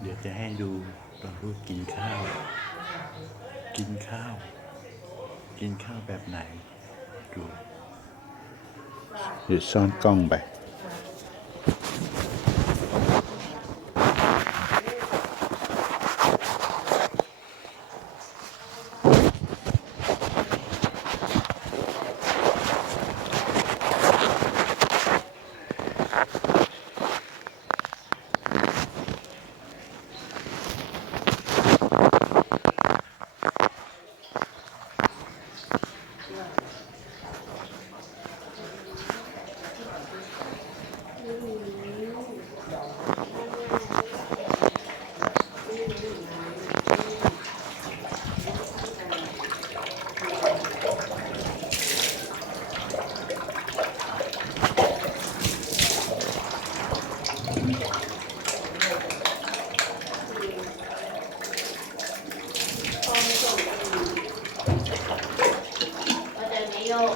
เดี๋ยวจะให้ดูตอนลูกกินข้าว กินข้าว กินข้าวแบบไหน ดู เดี๋ยวซ่อนกล้องไป ก็จะไม่โยก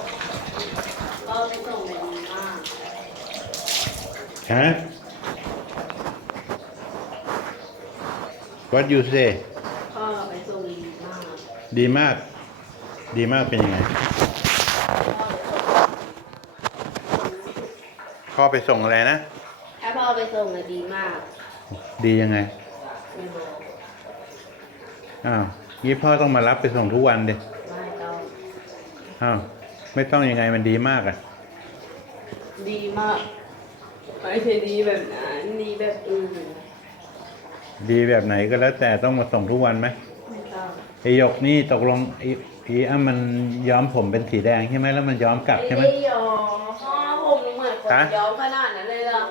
ก็ไปส่งแบบนี้มาก ฮะ What you say พ่อไปส่งดีมากดีมาก ดีมากเป็นยังไง พ่อไปส่งอะไรนะ ถ้าพ่อไปส่งอะดีมากดียังไง ไม่บอกอ้าวยี่พ่อต้องมารับไปส่งทุกวันเด็ไม่ต้องอ้าว ไม่ต้องยังไงมันดีมากอะดีมาก ไม่ใช่ดีแบบนั้นดีแบบอื่นดีแบบไหนก็แล้วแต่ต้องมาส่งทุกวันไหมไม่ต้องไอหยกนี่ตกลงไอไอีอ้ามันย้อมผมเป็นสีแดงใช่ไหมแล้วมันย้อมกลับใช่ไหม ไม่ได้ยอมพ่อผมเหมือนคนฮะย้อมขนาดนั้นเลยเหรอ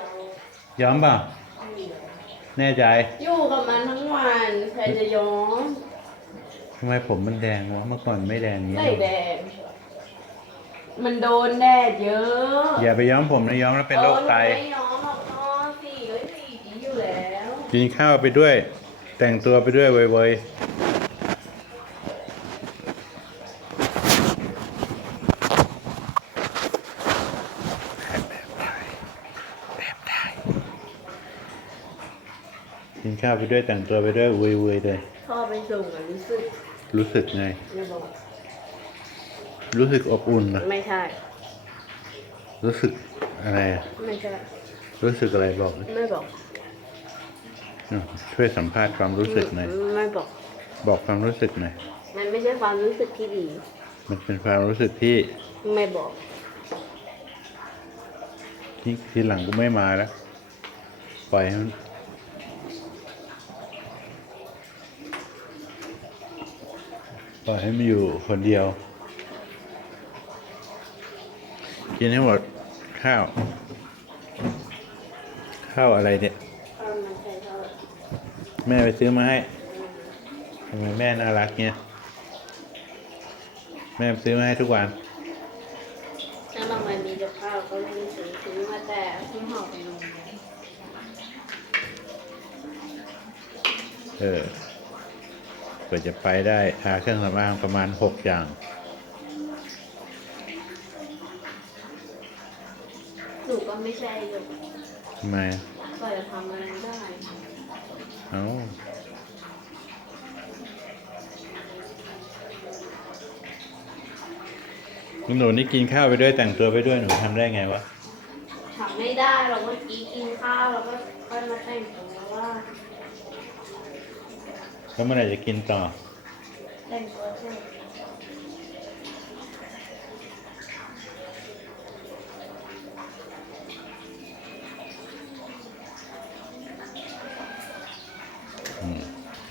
ย้อมเปล่าแน่ใจอยู่กับมันทั้งวันใครจะย้อมทำไมผมมันแดงวะเมื่อก่อนไม่แดงอย่างนี้ไม่แดง มันโดนแดดเยอะอย่าไปย้อมผมนะย้อมแล้วเป็นโรคไตเออหนูไม่ย้อมหรอกพ่อสีก็สีดีอยู่แล้วกินข้าวไปด้วย แต่งตัวไปด้วยเว้ยๆกินข้าวไปด้วยแต่งตัวไปด้วยเว้ยๆเลยพ่อไปส่งอะรู้สึกรู้สึกไงไม่บอก รู้สึกอบอุ่นนะไม่ใช่ รู้สึกอะไรอะไม่ใช่ รู้สึกอะไรบอกดิไม่บอกอะช่วยสัมภาษณ์ความรู้สึกหน่อย ไม่บอก บอกความรู้สึกหน่อย มันไม่ใช่ความรู้สึกที่ดี มันเป็นความรู้สึกที่ไม่บอก ที่ทีหลังกูไม่มาแล้ว ปล่อยให้มันปล่อยให้มันอยู่คนเดียว กินให้หมดข้าว ข้าวอะไรเนี่ย แม่ไปซื้อมาให้ทำไมแม่น่ารักเนี่ย แม่ซื้อมาให้ทุกวันถ้าบางวันมีกับข้าวก็ไม่ซื้อซื้อมาแต่เพิ่งห่อไปโรงเรียนเออเพื่อจะไปได้ทาเครื่องสำอางประมาณหกอย่าง หนูก็ ไม่ใช่หรอกทำไมก็จะทำอะไรได้เอ้าหนูนี่กินข้าวไปด้วยแต่งตัวไปด้วยหนูทำได้ไงวะทำไม่ได้เราก็กินกินข้าวแล้วก็ค่อยมาแต่งตัวว่าแล้วเมื่อไหร่จะกินต่อแต่งตัวเสร็จ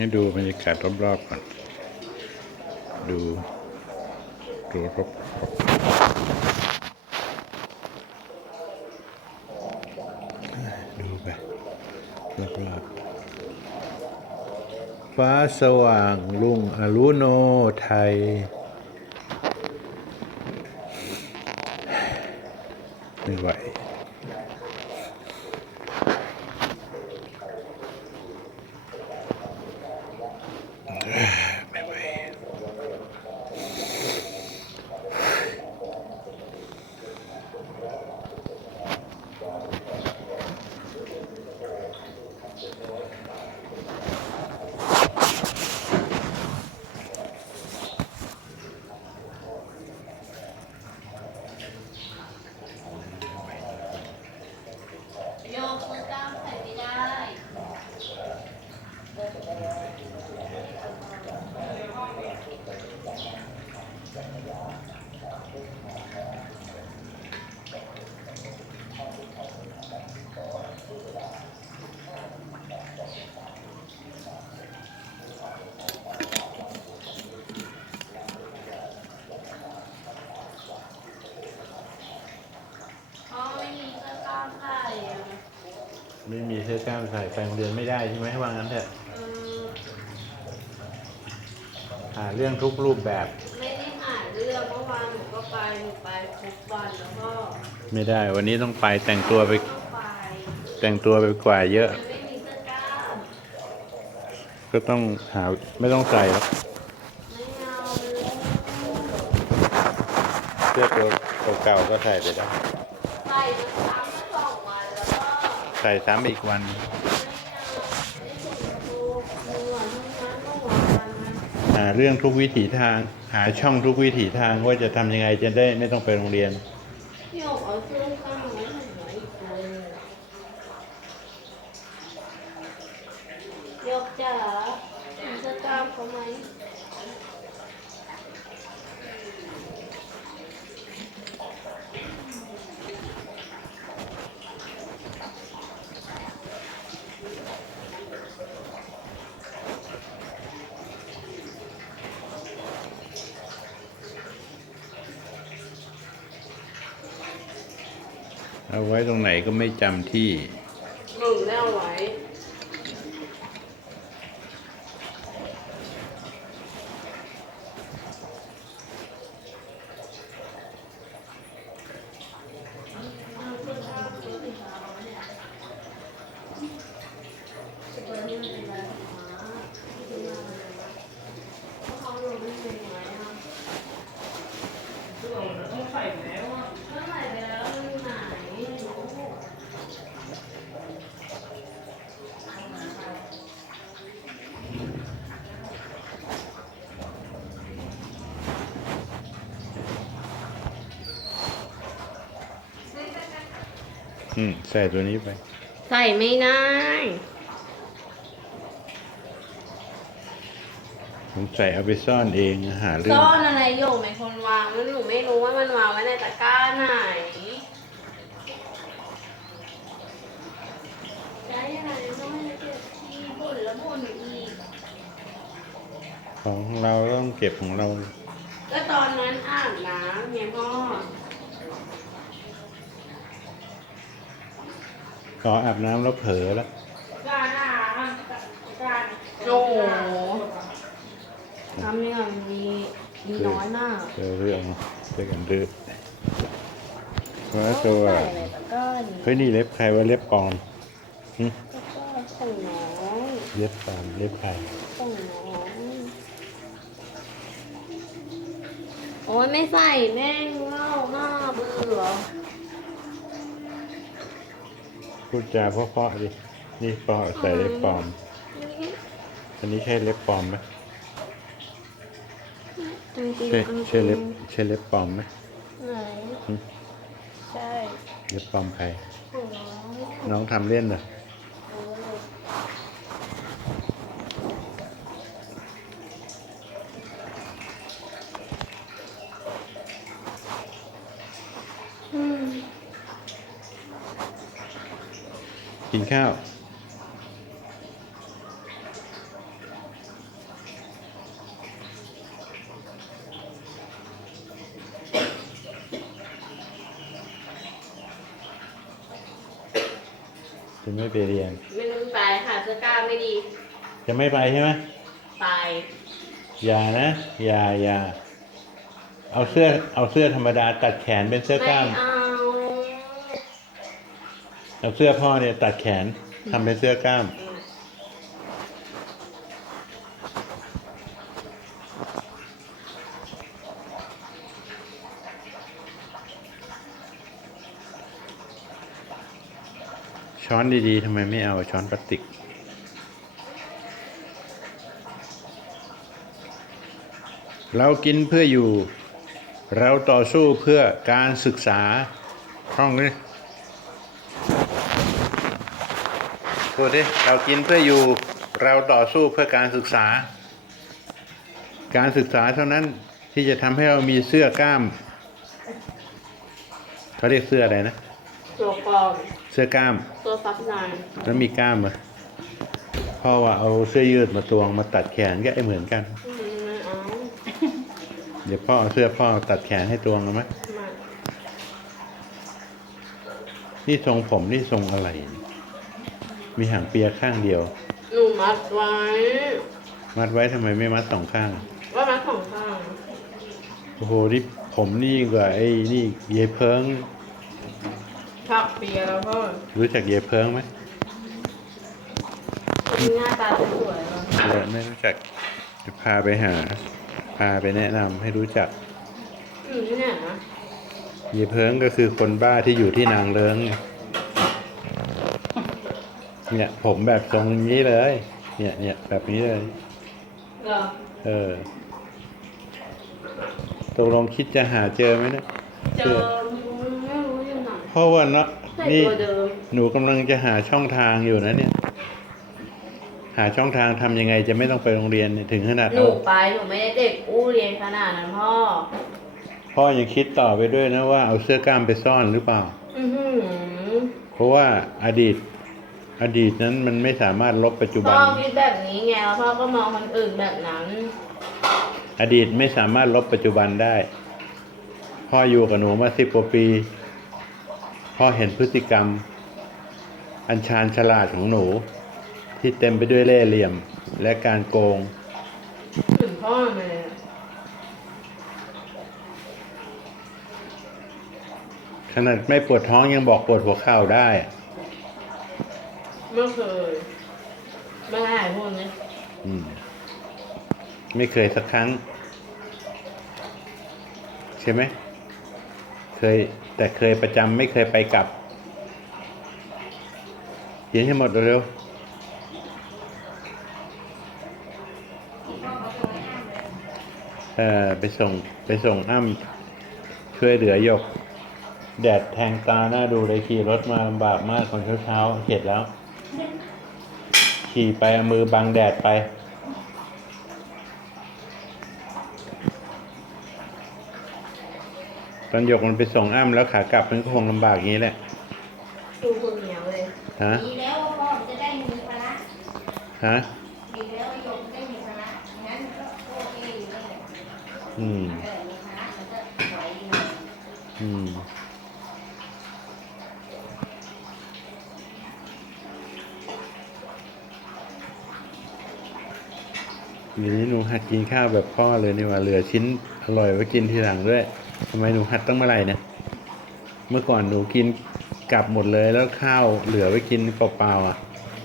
ให้ดูบรรยากาศรอบๆก่อน ดูดูรอบๆดูไปรอบๆฟ้าสว่างลุงอรุโนไทยไม่ไหวไม่ไหว อ๋อไม่มีเสื้อกล้ามใส่อะ ไม่มีเสื้อกล้ามใส่ไปโรง เรียนไม่ได้ใช่ไหมว่างั้นเถอะเออหาเรื่องทุกรูปแบบ ไม่ได้หาเรื่องเมื่อวานหนูก็ไปหนูไปทุกวันแล้วก็ไม่ได้ วันนี้ต้องไปแต่งตัวไปต้องไปแต่งตัวไปกว่าเยอะ มันไม่มีเสื้อกล้ามก็ต้องหาไม่ต้องใส่แล้วไม่เอาเลยเสื้อตัวเก่าๆก็ใส่ไปได้ใส่มาซ้ำมาสองวันแล้วก็ ใส่ซ้ำอีกวัน ไม่เอาไม่ถูกถูกเหนื่อยทั้งนั้นเมื่อวานนะ หาเรื่องทุกวิถีทาง หาช่องทุกวิถีทางว่าจะทำยังไงจะได้ไม่ต้องไปโรงเรียน พี่หยกเอาเสื้อกล้ามไว้ไหนไว้อีกตัวหนึ่งหยกจ๋าเห็นเสื้อกล้ามเขาไหม เอาไว้ตรงไหนก็ไม่จำที่ หนึ่งได้เอาไว้ต้องใส่ไปแล้วมันหาย อืมใส่ตัวนี้ไป ใส่ไม่ได้ผมใส่เอาไปซ่อนเองหาเรื่องซ่อนอะไรอยู่ในคนวางแล้วหนูไม่รู้ว่ามันวางไว้ในตะกร้าไหนได้ยังไงต้องให้เก็บที่บ่นแล้วบ่นอีกของเราต้องเก็บของเรา ก็ตอนนั้นอาบน้ำไงพ่อ ขออาบน้ำแล้วเผลอแล้วการอาบการโอ้โหทำเนี่ยมันมีมีน้อยมากเจอเรื่องเจอกันดื้อเพราะตัวใส่ในตะกร้านี้เฮ้ยนี่เล็บใครว่าเล็บปลอมหึตะกร้าของน้อยเล็บปลอมเล็บใครของน้อยโอ้ยไม่ใส่แม่งเล่าหน้าเบื่อ พูดจาเพราะๆดิ นี่ปลอมใส่เล็บปลอม อันนี้ใช่เล็บปลอมไหมจริงๆใช่จริงๆใช่เล็บใช่เล็บปลอมไหมไหนหึใช่ เล็บปลอมใครของน้อยน้องทำเล่นเหรอเอออืม กินข้าว จะไม่ไปเรียน ไม่ต้องไปค่ะเสื้อกล้ามไม่ดี จะไม่ไปใช่ไหมไป อย่านะ อย่าอย่าเอาเสื้อ เอาเสื้อธรรมดาตัดแขนเป็นเสื้อกไม่ล้ามเอา เอาเสื้อพ่อเนี่ยตัดแขนทำเป็นเสื้อกล้าม ช้อนดีๆทำไมไม่เอาช้อนพลาสติกเรากินเพื่ออยู่ เราต่อสู้เพื่อการศึกษาท่องเลย พูดดิเรากินเพื่ออยู่เราต่อสู้เพื่อการศึกษา การศึกษาเท่านั้นที่ที่จะทำให้เรามีเสื้อกล้ามเขาเรียกเสื้ออะไรนะตัวปลอมเสื้อกล้าม ตัวซับในแล้วมีกล้ามเหรอพ่อว่าเอาเสื้อยืดมาตวงมาตัดแขนก็ไอเหมือนกัน อืมไม่เอาเดี๋ยวพ่อเอาเสื้อพ่อตัดแขนให้ตวงเอาไหมไม่นี่ทรงผมนี่ทรงอะไรนี่ มีหางเปียข้างเดียว หนูมัดไว้มัดไว้ทำไมไม่มัดสองข้าง ว่ามัดของข้างโอ้โหนี่ผมนี่ยิ่งกว่าไอ้นี่เยเพิงผักเปียแล้วพ่อรู้จักเยเพิงไหมมีหน้าตาสวยๆอะเออไม่รู้จักจะพาไปหา พาไปแนะนำให้รู้จัก อยู่ที่ไหนนะ เยเพิงก็คือคนบ้าที่อยู่ที่นางเลิงไง เนี่ย ผมแบบทรงนี้เลย เนี่ยเนี่ยแบบนี้เลย เหรอเออตกลงคิดจะหาเจอไหมเนะเจอไม่รู้อยู่ไหนเพราะว่าเนาะใส่นี่ตัวเดิมหนูกำลังจะหาช่องทางอยู่นะเนี่ย หาช่องทางทำยังไงจะไม่ต้องไปโรงเรียนเนี่ยถึงขนาดหนูเอาไปหนูไม่ได้เด็กอู้เรียนขนาดนั้นพ่อ พ่อยังคิดต่อไปด้วยนะว่าเอาเสื้อกล้ามไปซ่อนหรือเปล่า อือหือเพราะว่าอดีต อดีตนั้นมันไม่สามารถลบปัจจุบัพ่นอคิดแบบนี้ไงแล้วพ่อก็มองคนอื่นแบบนั้น อดีตไม่สามารถลบปัจจุบันได้ พ่ออยู่กับหนูมาสิบกว่าปี พ่อเห็นพฤติกรรม อันชาญฉลาดของหนู ที่เต็มไปด้วยเล่ห์เหลี่ยมและการโกง ถึงพ่อเลยอะขนาดไม่ปวดท้องยังบอกปวดหัวเข่าได้อะ ไม่เคยไม่ได้พูดนะอืม ไม่เคยสักครั้ง ใช่ไหม เคย แต่เคยประจำไม่เคยไปกลับเขียนให้หมดเร็วเออไปส่งไปส่งอ้ำช่วยเหลือยก แดดแทงตาหน้าดูเลยขี่รถมาลำบากมากตอนเช้าๆเข็ดแล้ว ขี่ไปเอามือบังแดดไป ตอนหยกมันไปส่งอ้ำแล้วขากลับมันก็คงลำบากอย่างนี้แหละ ดูคนเหนียวเลยฮะ ดีแล้วว่าพ่อจะได้มีภาระฮะ ดีแล้วว่าโยมจะได้มีภาระงั้นก็โอเคอยู่แล้วแหละอืม เออมีภาระมันก็ไหวอยู่หน่อย อืม เดี๋ยวนี้หนูหัดกินข้าวแบบพ่อเลยนี่หว่าเหลือชิ้นอร่อยไว้กินทีหลังด้วยทำไมหนูหัดตั้งเมื่อไหร่เนี่ยเมื่อก่อนหนูกินกลับหมดเลยแล้วข้าวเหลือไว้กินเปล่าๆอะ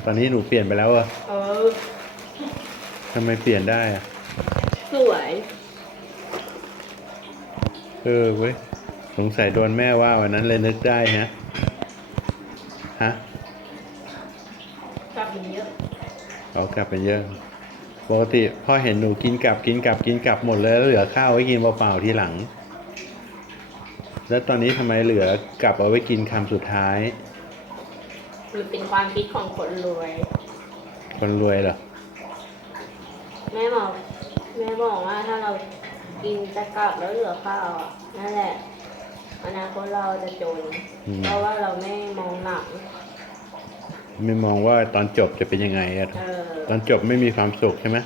ตอนนี้หนูเปลี่ยนไปแล้วอะเออทำไมเปลี่ยนได้อะสวยเออเว้ยสงสัยโดนแม่ว่าวันนั้นเลยนึกได้ฮะฮะกลับมาเยอะเอากลับไปเยอะ ปกติพ่อเห็นหนูกินกลับกินกลับกินกลับหมดเลยแล้วเหลือข้าวไว้กินเปล่าๆทีหลัง แล้วตอนนี้ทำไมเหลือกลับเอาไว้กินคำสุดท้าย มันเป็นความคิดของคนรวย คนรวยเหรอ แม่บอกแม่บอกว่าถ้าเรากินจะกลับแล้วเหลือข้าวอะนั่นแหละอนาคตเราจะจน อืม เพราะว่าเราไม่มองหลัง ไม่มองว่าตอนจบจะเป็นยังไงอะเออตอนจบไม่มีความสุขใช่ไหม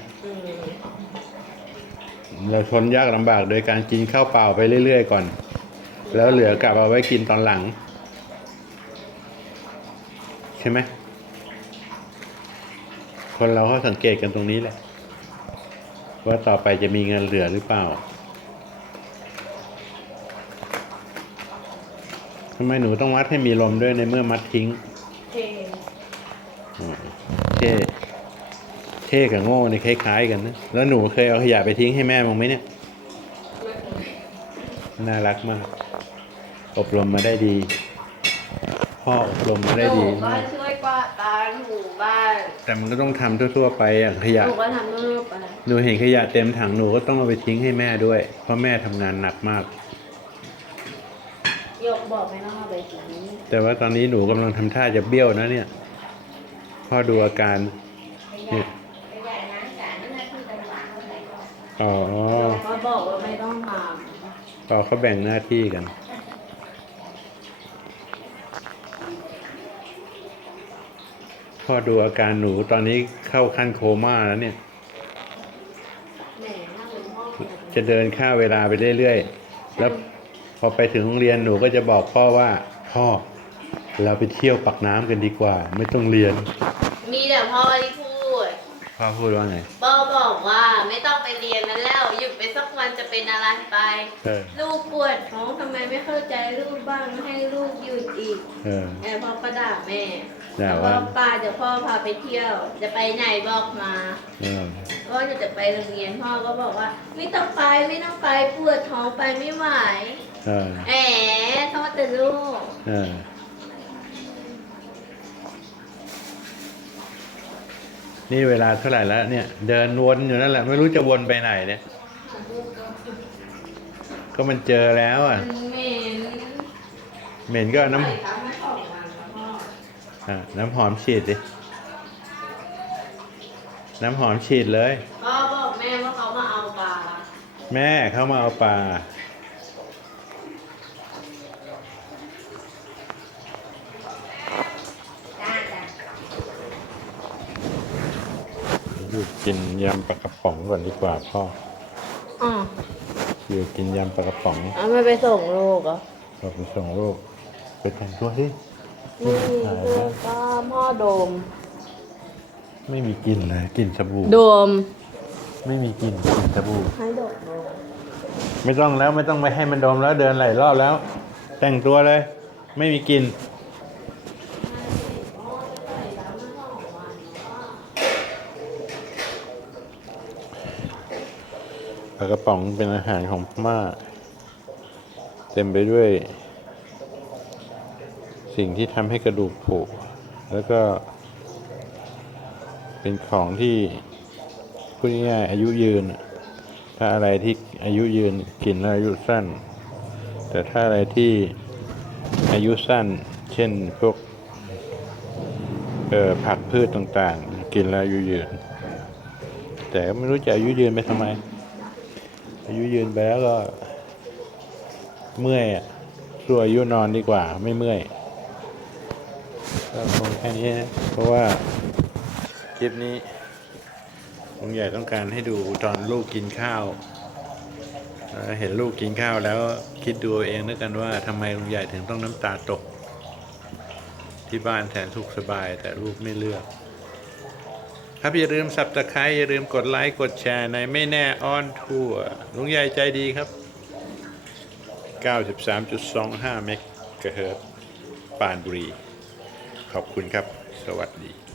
อืมเราทนยากลำบากโดยการกินข้าวเปล่าไปเรื่อย ๆ ก่อน แล้วเหลือกลับเอาไว้กินตอนหลัง ใช่ไหมคนเราเขาสังเกตกันตรงนี้แหละ ว่าต่อไปจะมีเงินเหลือหรือเปล่าทำไมหนูต้องมัดให้มีลมด้วยในเมื่อมัดทิ้งเท่อืม เท่เท่กับโง่นี่คล้ายๆกันนะ แล้วหนูเคยเอาขยะไปทิ้งให้แม่บ้างไหมเนี่ย น่ารักมาก อบรมมาได้ดี พ่ออบรมมาหได้นูดีก็มาก ช่วยกวาดบ้านถูบ้านแต่มันก็ต้องทำทั่ว ๆ ไปอย่างขยะ หนูก็ทำนู่นไปหนูเห็นขยะเต็มถังหนูก็ต้องเอาไปทิ้งให้แม่ด้วย เพราะแม่ทำงานหนักมาก ยกบอกไม่ต้องเอาไปทิ้งแต่ว่าตอนนี้หนูกำลังทำท่าจะเบี้ยวนะเนี่ย พ่อดูอาการขยะขยะน้ำสารนั่นน่ะที่ตำหวานเขาใส่ก่อนอ๋อเขาบอกว่าไม่ต้องทพอเขาแบ่งหน้าที่กันพ่อดูอาการหนูตอนนี้เข้าขั้นโคม่าแล้วเนี่ยำแหมถ้าเป็นพ่อเนี่ยจะเดินค่าเวลาไปเรื่อยๆ แล้วพอไปถึงโรงเรียนหนูก็จะบอกพ่อว่า พ่อ เราไปเที่ยวปักน้ำกันดีกว่า ไม่ต้องเรียน มีแต่พ่อที่พูด พ่อพูดว่าไงพ่อบอกว่าไม่ต้องไปเรียนนั้นแล้วหยุดไปสักวันจะเป็นอะไรไป เออลูกปวดท้องทำไมไม่เข้าใจลูกบ้างให้ลูกหยุดอีกเออ แอบพ่อก็ด่าแม่ด่าแล้วว่าก็ป้าเดี๋ยวพ่อพาไปเที่ยว จะไปไหนบอกมาเออก็จะไปโรงเรียนพ่อก็บอกว่า ไม่ต้องไปไม่ต้องไปปวดท้องไปไม่ไหวเออแหมโทษแต่ลูก เออ นี่เวลาเท่าไหร่แล้วเนี่ย เดินวนอยู่นั่นแหละ ไม่รู้จะวนไปไหนเนี่ย ก็มันเจอแล้วอะมันเหม็นเหม็นก็เอาน้ใส่ซ้ำไม่ออกมาแล้วพ่อำอะน้ำหอมฉีดดิ น้ำหอมฉีดเลยพ่อบอกแม่ว่าเขามาเอาปลา แม่เข้ามาเอาปลาจ้า หยุดกินยำปลากระป๋องก่อนดีกว่าพ่ออ๋อหยุดกินยำปลากระป๋องเอาไม่ไปส่งลูกเหรอเราไปส่งลูกไปแต่งตัวที่นี่คือก็พ่อโดม ไม่มีกลิ่นเลยกลิ่นสบู่โดม ไม่มีกลิ่นกลิ่นสบู่ให้ดกโดมไม่ต้องแล้วไม่ต้องไปให้มันดมแล้วเดินหลายรอบแล้ว แต่งตัวเลย ไม่มีกลิ่นากระป๋องเป็นอาหารของพม่า เต็มไปด้วย สิ่งที่ทำให้กระดูกผุแล้วก็ เป็นของที่พูดง่ายๆอายุยืน ถ้าอะไรที่อายุยืนกินแล้วอายุสั้น แต่ถ้าอะไรที่อายุสั้น เช่นพวกเอ่อผักพืชต่างๆ กินแล้วอายุยืน แต่ไม่รู้จะอายุยืนไปทำไม อายุยืนไปแล้วก็ เมื่อยอะสู้อายุนอนดีกว่า ไม่เมื่อยก็คงแค่นี้นะเพราะว่าคลิปนี้ลุงใหญ่ต้องการให้ดูตอนลูกกินข้าว เห็นลูกกินข้าวแล้วคิดดูเอาเองด้วยกันว่าทำไมลุงใหญ่ถึงต้องน้ำตาตก ที่บ้านแสนสุขสบายแต่ลูกไม่เลือก ครับอย่าลืมสับตะไคร้อย่าลืมกดไลค์กดแชร์ในไม่แน่ออนทัวร์ลุงใหญ่ใจดีครับ 93.25 เมกะเฮิรตซ์ปานบุรี ขอบคุณครับ สวัสดี